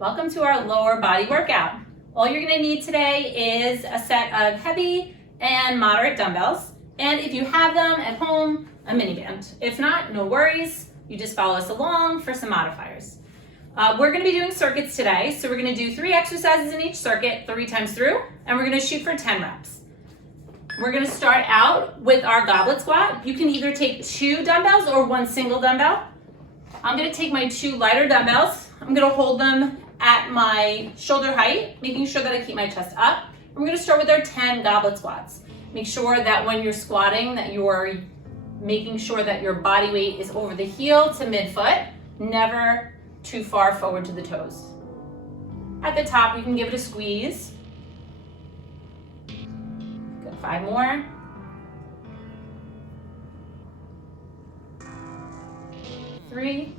Welcome to our lower body workout. All you're going to need today is a set of heavy and moderate dumbbells, and if you have them at home, a mini band. If not, no worries, you just follow us along for some modifiers. We're going to be doing circuits today, so we're going to do 3 exercises in each circuit 3 times through, and we're going to shoot for 10 reps. We're going to start out with our goblet squat. You can either take 2 dumbbells or 1 single dumbbell. I'm going to take my 2 lighter dumbbells. I'm going to hold them at my shoulder height, making sure that I keep my chest up. We're going to start with our 10 goblet squats. Make sure that when you're squatting that you're making sure that your body weight is over the heel to midfoot, never too far forward to the toes. At the top, you can give it a squeeze. Good, 5 more. 3,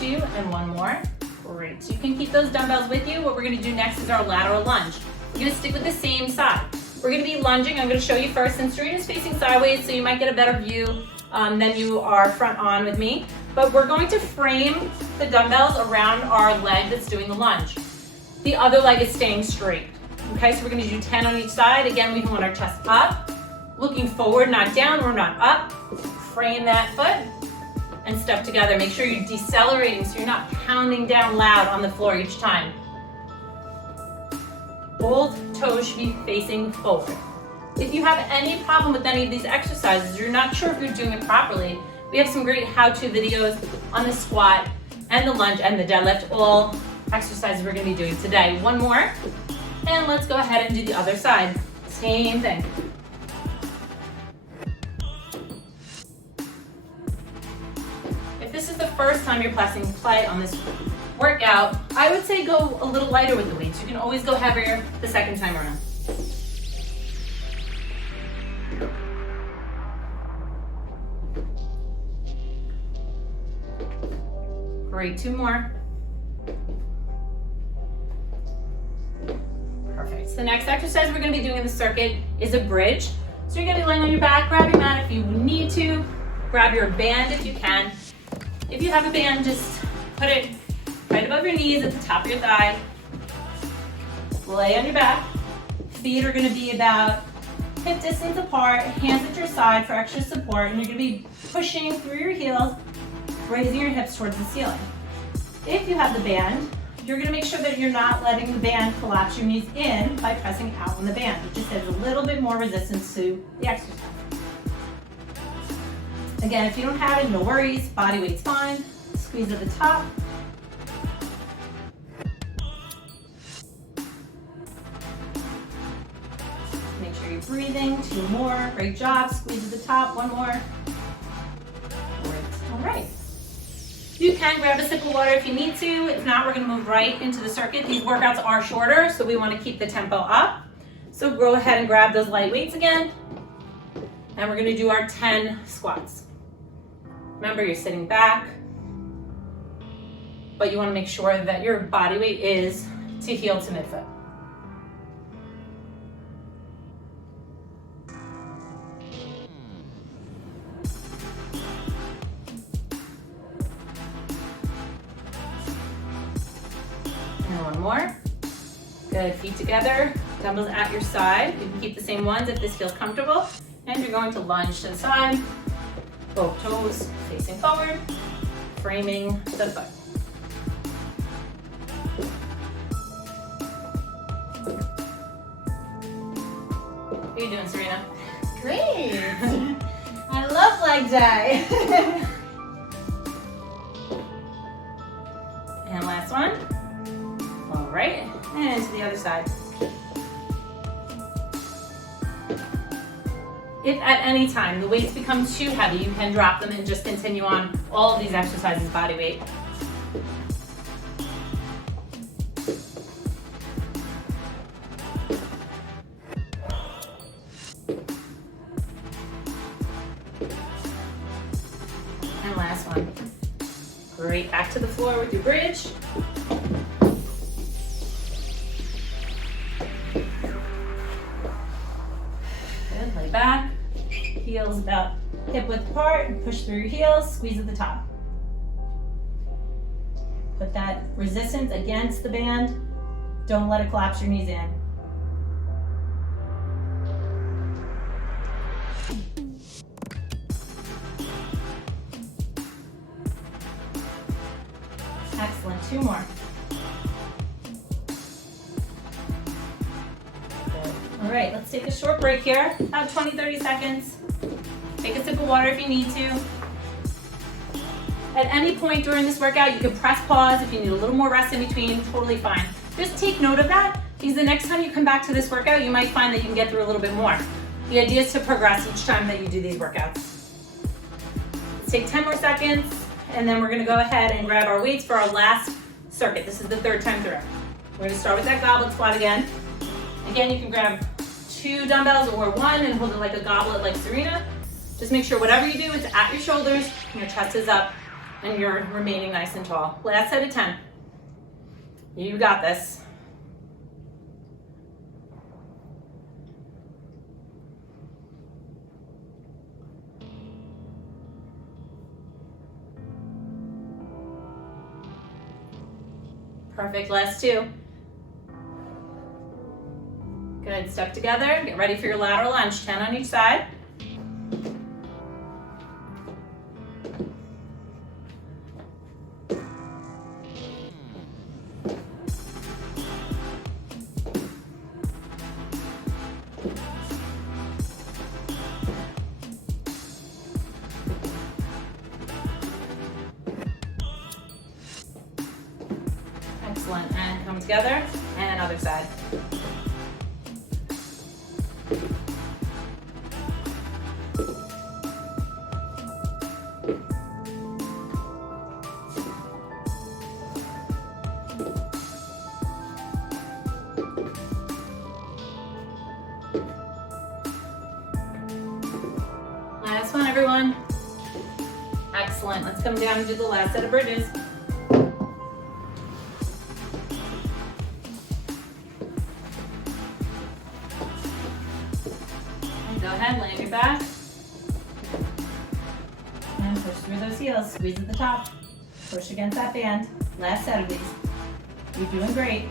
2, and 1 more. Great, so you can keep those dumbbells with you. What we're gonna do next is our lateral lunge. We're gonna stick with the same side. We're gonna be lunging. I'm gonna show you first, and Serena's facing sideways, so you might get a better view than you are front on with me. But we're going to frame the dumbbells around our leg that's doing the lunge. The other leg is staying straight. Okay, so we're gonna do 10 on each side. Again, we want our chest up, looking forward, not down, we're not up. Frame that foot and step together. Make sure you're decelerating so you're not pounding down loud on the floor each time. Both toes should be facing forward. If you have any problem with any of these exercises, you're not sure if you're doing it properly, we have some great how-to videos on the squat and the lunge and the deadlift, all exercises we're gonna be doing today. 1 more, and let's go ahead and do the other side. Same thing. If this is the first time you're pressing play on this workout, I would say go a little lighter with the weights. You can always go heavier the second time around. Great, 2 more. Perfect. So the next exercise we're gonna be doing in the circuit is a bridge. So you're gonna be laying on your back, grab your mat if you need to, grab your band if you can. If you have a band, just put it right above your knees at the top of your thigh. Lay on your back. Feet are gonna be about hip distance apart, hands at your side for extra support, and you're gonna be pushing through your heels, raising your hips towards the ceiling. If you have the band, you're gonna make sure that you're not letting the band collapse your knees in by pressing out on the band. It just adds a little bit more resistance to the exercise. Again, if you don't have it, no worries, body weight's fine. Squeeze at the top. Make sure you're breathing, 2 more, great job. Squeeze at the top, 1 more. Great, all right. You can grab a sip of water if you need to. If not, we're gonna move right into the circuit. These workouts are shorter, so we wanna keep the tempo up. So go ahead and grab those light weights again. And we're gonna do our 10 squats. Remember, you're sitting back, but you wanna make sure that your body weight is to heel to midfoot. And 1 more. Good, feet together, dumbbells at your side. You can keep the same ones if this feels comfortable. And you're going to lunge to the side, both toes facing forward, framing the foot. How are you doing, Serena? Great! I love leg day. And last one. All right, and to the other side. If at any time the weights become too heavy, you can drop them and just continue on all of these exercises body weight. And last one. Great, back to the floor with your bridge. Good, lay back. Heels about hip width apart, push through your heels, squeeze at the top. Put that resistance against the band. Don't let it collapse your knees in. Excellent, 2 more. All right, let's take a short break here, about 20-30 seconds. Take a sip of water if you need to. At any point during this workout, you can press pause if you need a little more rest in between, totally fine. Just take note of that, because the next time you come back to this workout, you might find that you can get through a little bit more. The idea is to progress each time that you do these workouts. Let's take 10 more seconds, and then we're gonna go ahead and grab our weights for our last circuit. This is the 3rd time through. We're gonna start with that goblet squat again. Again, you can grab 2 dumbbells or 1 and hold it like a goblet like Serena. Just make sure whatever you do, it's at your shoulders, your chest is up, and you're remaining nice and tall. Last set of 10. You got this. Perfect, last 2. Good, step together, get ready for your lateral lunge, 10 on each side. Excellent, and come together, and other side. Last one, everyone. Excellent, let's come down and do the last set of bridges. Go ahead, land your back. And push through those heels, squeeze at the top. Push against that band. Last set of these. You're doing great.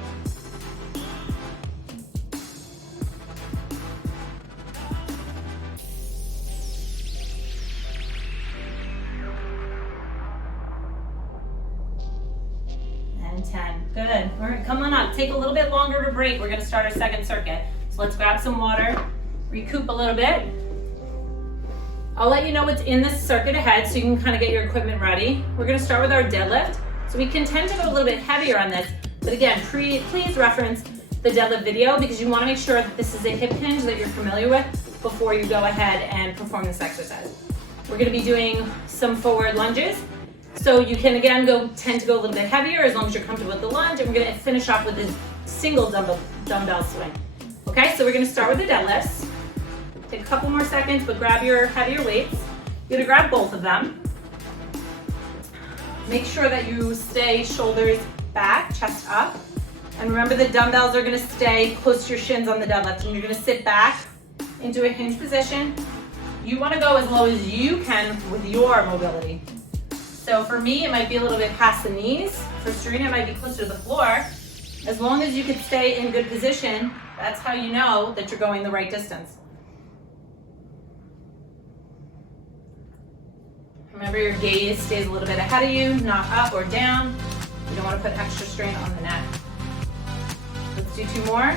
And 10, good. All right, come on up. Take a little bit longer to break. We're gonna start our 2nd circuit. So let's grab some water. Recoup a little bit. I'll let you know what's in this circuit ahead so you can kind of get your equipment ready. We're gonna start with our deadlift. So we can tend to go a little bit heavier on this, but again, please reference the deadlift video because you wanna make sure that this is a hip hinge that you're familiar with before you go ahead and perform this exercise. We're gonna be doing some forward lunges. So you can again tend to go a little bit heavier as long as you're comfortable with the lunge, and we're gonna finish off with this single dumbbell swing. Okay, so we're gonna start with the deadlifts. Take a couple more seconds, but grab your heavier weights. You're gonna grab both of them. Make sure that you stay shoulders back, chest up. And remember the dumbbells are gonna stay close to your shins on the deadlift, and you're gonna sit back into a hinge position. You wanna go as low as you can with your mobility. So for me, it might be a little bit past the knees. For Serena, it might be closer to the floor. As long as you can stay in good position, that's how you know that you're going the right distance. Remember your gaze stays a little bit ahead of you, not up or down. You don't want to put extra strain on the neck. Let's do 2 more.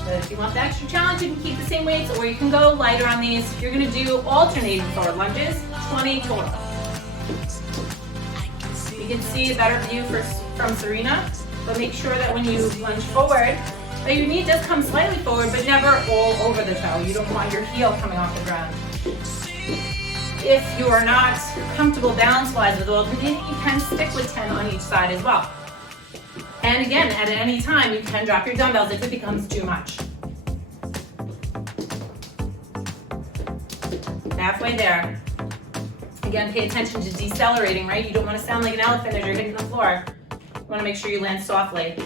So if you want the extra challenge, you can keep the same weights or you can go lighter on these. You're going to do alternating forward lunges, 20 total. You can see a better view from Serena, but make sure that when you lunge forward, that your knee does come slightly forward, but never all over the toe. You don't want your heel coming off the ground. If you are not comfortable balance-wise with alternating, you can stick with 10 on each side as well. And again, at any time, you can drop your dumbbells if it becomes too much. Halfway there. Again, pay attention to decelerating, right? You don't want to sound like an elephant as you're hitting the floor. You want to make sure you land softly.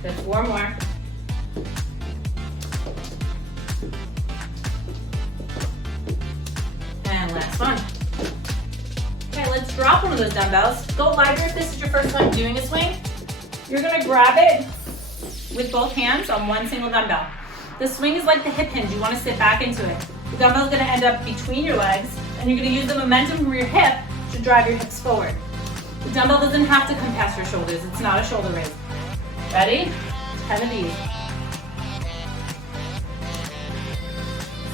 Good, 4 more. one of those dumbbells, go lighter if this is your first time doing a swing. You're gonna grab it with both hands on one single dumbbell. The swing is like the hip hinge, you wanna sit back into it. The dumbbell is gonna end up between your legs, and you're gonna use the momentum from your hip to drive your hips forward. The dumbbell doesn't have to come past your shoulders, it's not a shoulder raise. Ready? 10 of these.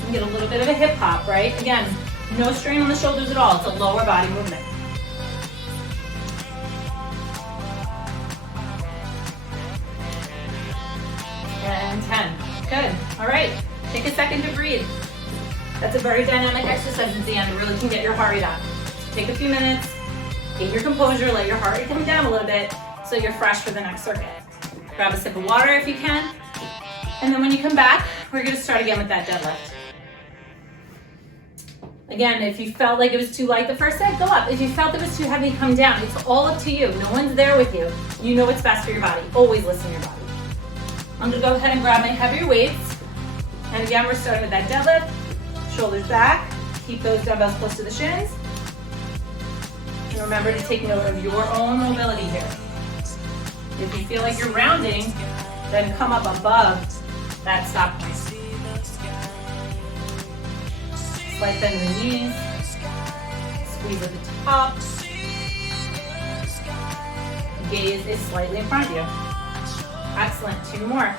You get a little bit of a hip hop, right? Again, no strain on the shoulders at all, it's a lower body movement. And 10. Good. All right. Take a second to breathe. That's a very dynamic exercise at the end. It really can get your heart rate up. So take a few minutes, get your composure, let your heart rate come down a little bit so you're fresh for the next circuit. Grab a sip of water if you can. And then when you come back, we're going to start again with that deadlift. Again, if you felt like it was too light the first set, go up. If you felt it was too heavy, come down. It's all up to you. No one's there with you. You know what's best for your body. Always listen to your body. I'm gonna go ahead and grab my heavier weights. And again, we're starting with that deadlift. Shoulders back. Keep those dumbbells close to the shins. And remember to take note of your own mobility here. If you feel like you're rounding, then come up above that stop point. Slight bend in the knees. Squeeze at the top. Gaze is slightly in front of you. Excellent. 2 more.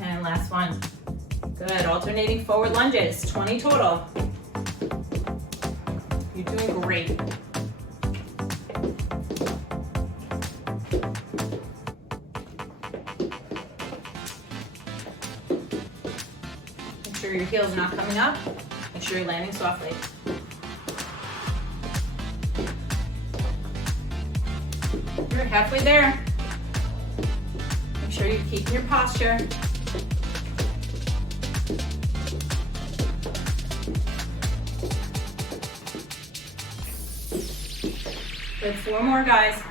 And last one. Good. Alternating forward lunges. 20 total. You're doing great. Make sure your heels are not coming up. Make sure you're landing softly. You're halfway there. Make sure you keep your posture. Good, 4 more, guys.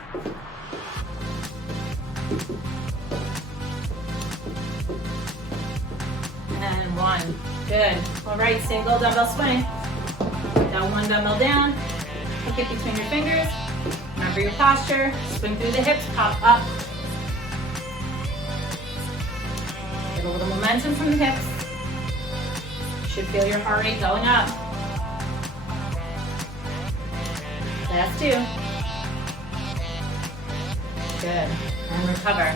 And 1. Good. All right, single dumbbell swing. Down 1 dumbbell down. Hook it between your fingers. Remember your posture. Swing through the hips, pop up. Get a little momentum from the hips. You should feel your heart rate going up. Last 2. Good. And recover.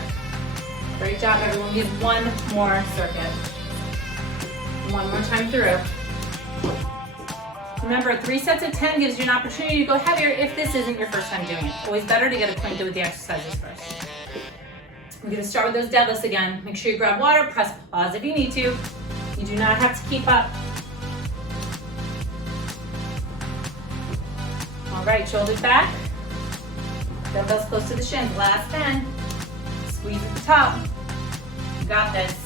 Great job, everyone. We have 1 more circuit. 1 more time through. Remember, 3 sets of 10 gives you an opportunity to go heavier if this isn't your first time doing it. Always better to get acquainted with the exercises first. We're going to start with those deadlifts again. Make sure you grab water, press pause if you need to. You do not have to keep up. All right, shoulders back. Dumbbells close to the shins. Last 10. Squeeze at the top. You got this.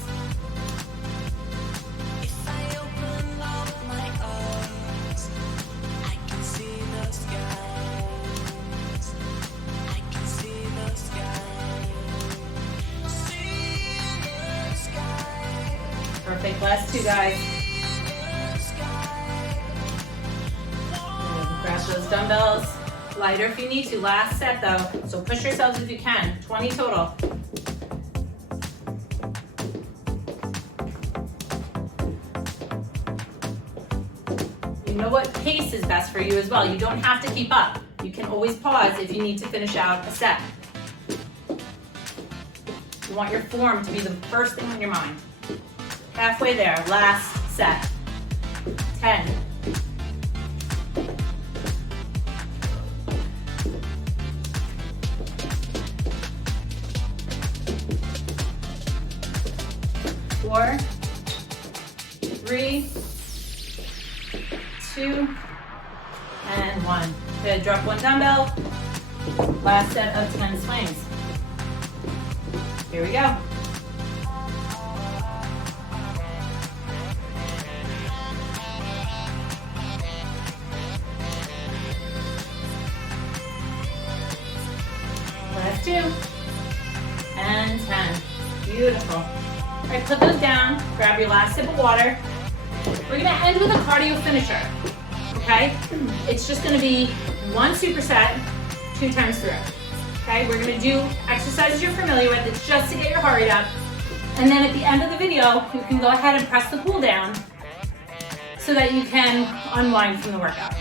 Perfect. Last 2, guys. Grab those dumbbells. Lighter if you need to. Last set though. So push yourselves if you can. 20 total. You know what pace is best for you as well. You don't have to keep up. You can always pause if you need to finish out a set. You want your form to be the first thing on your mind. Halfway there, last set. 10. Four, 3, 2, and 1. Good, drop 1 dumbbell. Last set of 10 swings. Here we go. Last 2, and 10. Beautiful. All right, put those down, grab your last sip of water. We're gonna end with a cardio finisher, okay? It's just gonna be one superset, 2 times through. Okay, we're gonna do exercises you're familiar with. It's just to get your heart rate up. And then at the end of the video, you can go ahead and press the cool down so that you can unwind from the workout.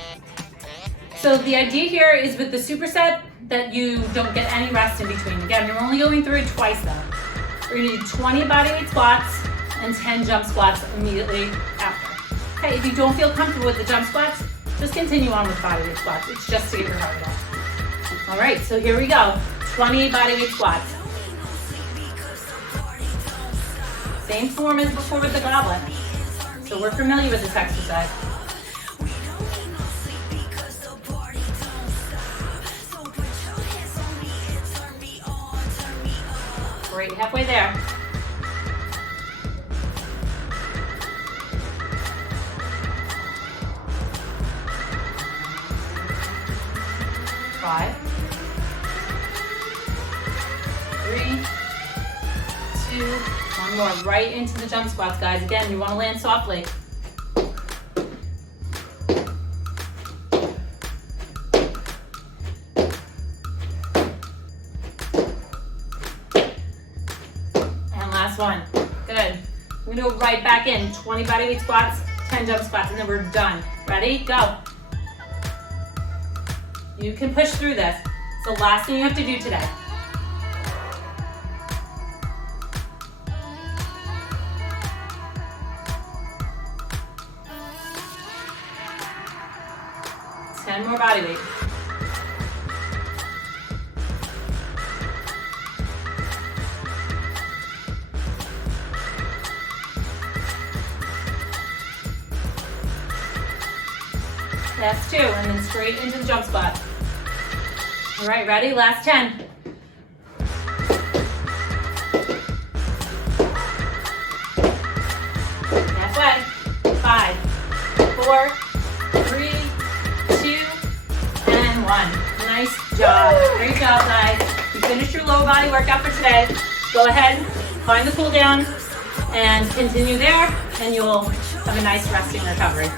So the idea here is with the superset that you don't get any rest in between. Again, you're only going through it twice though. We're gonna do 20 bodyweight squats and 10 jump squats immediately after. Okay, if you don't feel comfortable with the jump squats, just continue on with bodyweight squats. It's just to get your heart rate up. All right, so here we go. 20 bodyweight squats. Same form as before with the goblet. So we're familiar with this exercise. Great, halfway there. 5, 3, 2, one more. Right into the jump squats, guys. Again, you want to land softly. And last one. Good. We're going to go right back in. 20 bodyweight squats, 10 jump squats, and then we're done. Ready? Go. You can push through this. It's the last thing you have to do today. Ten more body weight. Last 2, and then straight into the jump squat. All right, ready? Last 10. Halfway. 5, 4, 3, 2, and 1. Nice job. Great job, guys. You finished your lower body workout for today. Go ahead, find the cool down, and continue there, and you'll have a nice resting recovery.